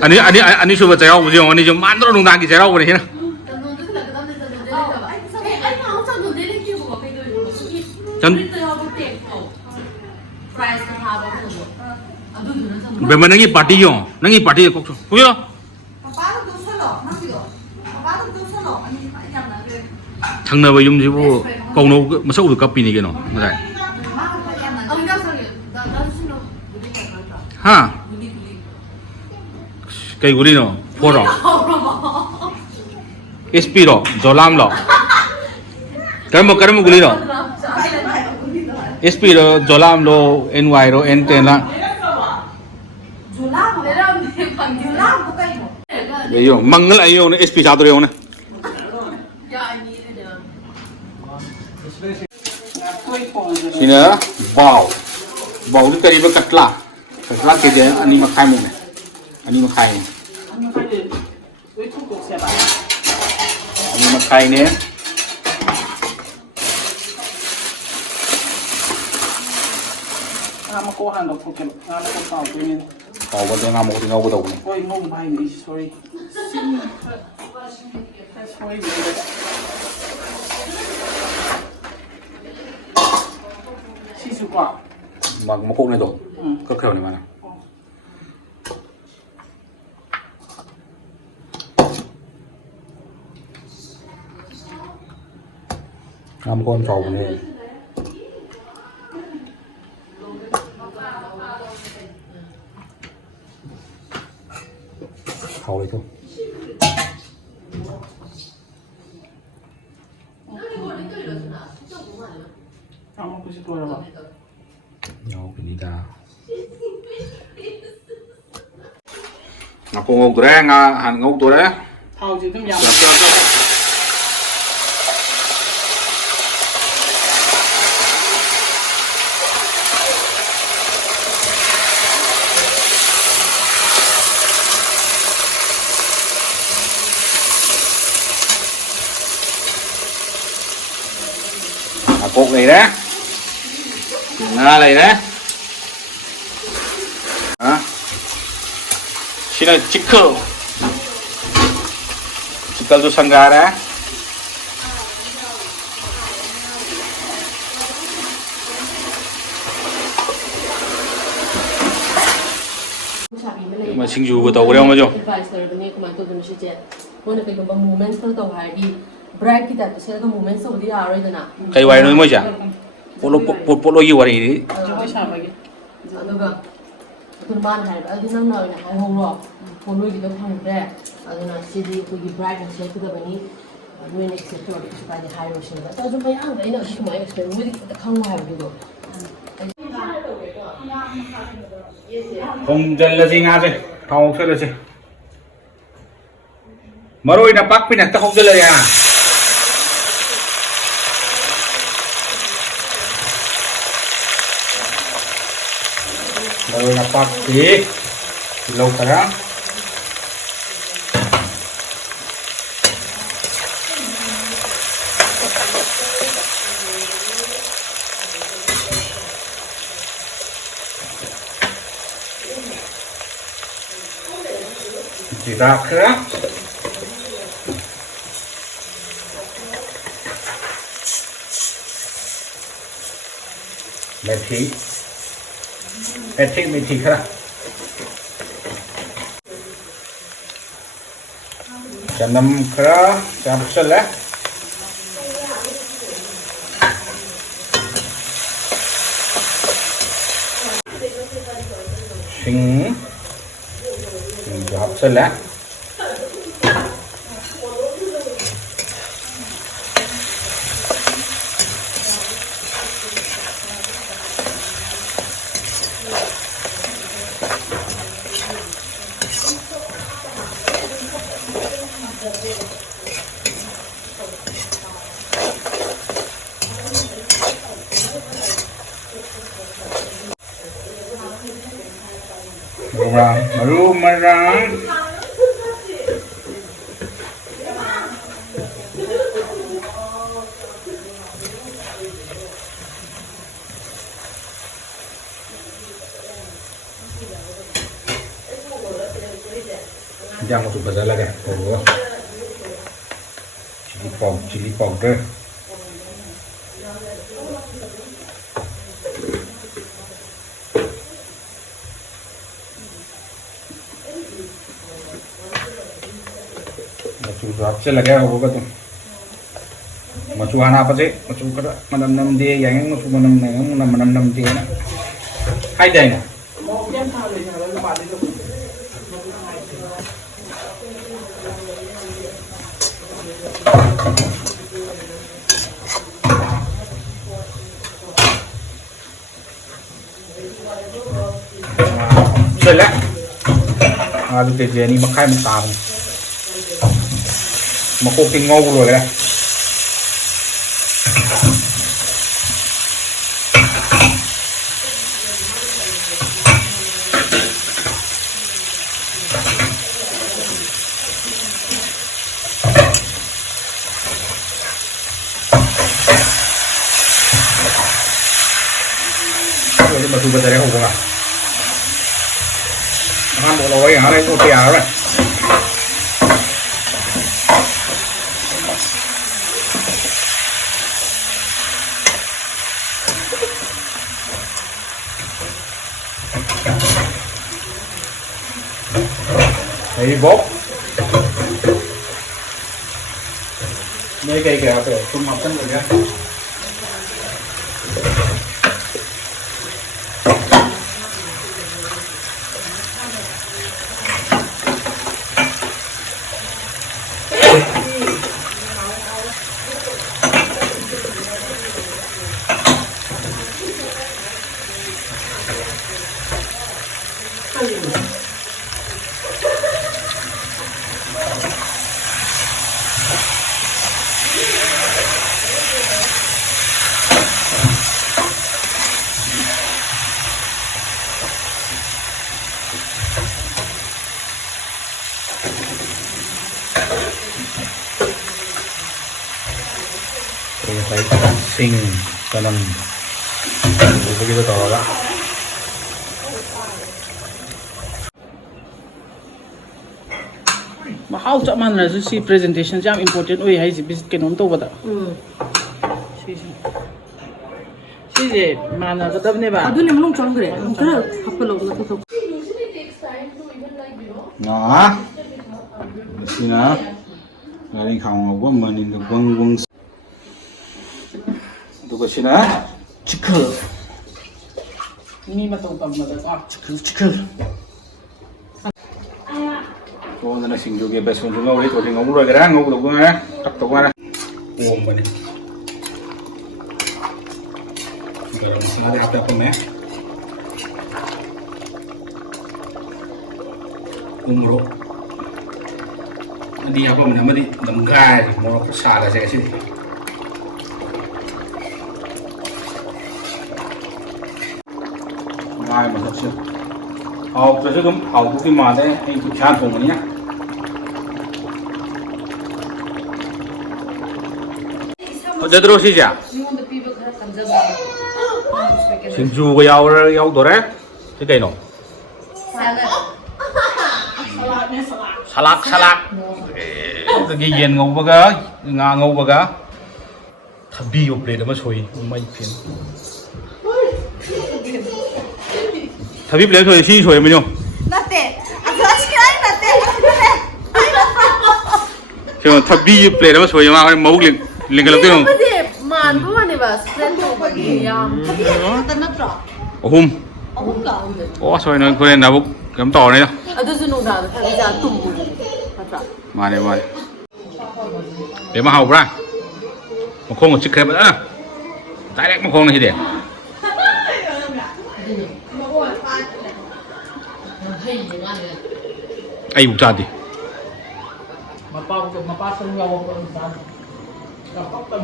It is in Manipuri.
아니 쇼바 제가 오죠. 아니 좀 만들어 놓은 게 제가 오네. 전 멤버 능이 파티요. 능이 파티 꼭 보여. 장나바 юм지부 공노 마사우도 까피니 게노. 맞아. 하. cây guri no poro SP ro jolam lo karam guri no SP ro jolam lo NY ro N10 la yo mangal ayo ne SP cha dore ne sina bau ni kari ba katla ke je ani makai mo ne ani makai ne ngamo ko han dok ke ngamo ko tao pe min tao ba de ngamo ti ngau ba dau ne oi ngom bai ni sorry sorry si su kwa mag mo ko ne do ka kheo ne mana ngam con trầu này khâu đi thôi ngamo ko si tora ba nhau cái gì ta ngọc ngọc tôi đấy hàn ngọc tôi đấy thao ji tum yam cột này đó ra này đấy hả xin là chicken tu sangga đấy mà sinh dù của tàu đâu mà chứ bright kita tu saya tu moment so dia arai dana kai wai noi mo ja polo yi wari ni joi sa ba ge aduga kun ban hai adu nang noi na hai hong ro polo gi to phang re aduna sidi ku gi bright na sai ku da bani noi next sector ku ka di hai ro shin ba ta ju ba yang dai na shi mai explain mu di khang wa hai bu không dân là gì nga chứ thau sẽ là gì mà rồi là bác bên này ta không dân là gì à baru dapat di lâu sekarang tidak ke methi khara janam khara capsule है sing capsule है merang ย่างมาสุกแล้วแกโอ้โหชิลลี่ปองเด้อmacu hapse lagi hoga tuh macu hana apa sih macu kada manam dia yang macu manam dia na hai dai na มองย่ำทางเลยนะแล้วระบาดเลยลูก เสร็จแล้วดูเจนี่มาค่ายมันตามมาโคกินงอกูเลยนะมาดูบันไดได้หกอ่ะห้ามบอกเราไว้อย่างไรตัวเตี้ยเลยไอ้บ๊อบไม่ไกลแก่แต่ตุ้มหับตั้งเลยนะใส่ซิงกันbegitu tahu lahมาเข้าจะมันนะสิ presentation จะ important โอ้ยให้สิ visit กันน้องตัวบ่ได้สิมานะก็ต้องเนี่ยบ่ Aduh ni belum cang kere. Kere apa lo nak tu? nah sini dari kamu gua mainin ke bang tu ke sini cikal นี่มาตรงกับมาแล้วก็ cikal oh nana sing juga besok juga udah tuh tinggal ngomong lagi ngomong tuh gua tak tahu mana oh mana garam masala ada apa nih umroh ini apa namanya lemgai mau kesal saya sih ngai mà thật sự học rồi chứ đúng học cái mà đấy anh cũng chán cùng nhá 어제 들어오시죠? 진주가 야오더래? cái cây nọ salak cái gì ngầu bơ gà ngà ngầu bơ gà thabbi op plate mà sôi mấy phiền thabbi plate sôi xí sôi mà nhung 나때 아그 아치라이 나때 저 thабbi plate mà sôi mà màu liền liền cái lúc Apa sih? Man tu mana bas? Friend tu bagi yang. 나트라 hôm 어묵가 ô sôi nó cái nào bốc cắm tỏi này đâu Aduh sunu dah. Tapi jangan tumbuh dulu. Macam. mà này để mà học ra một khung một chiếc kẹp nữa tái đẹp một khung này thì đẹp ai buộc chặt đi มาเป่ากับมาป้าซึ่งเราเป็นการกับป๊อกกัน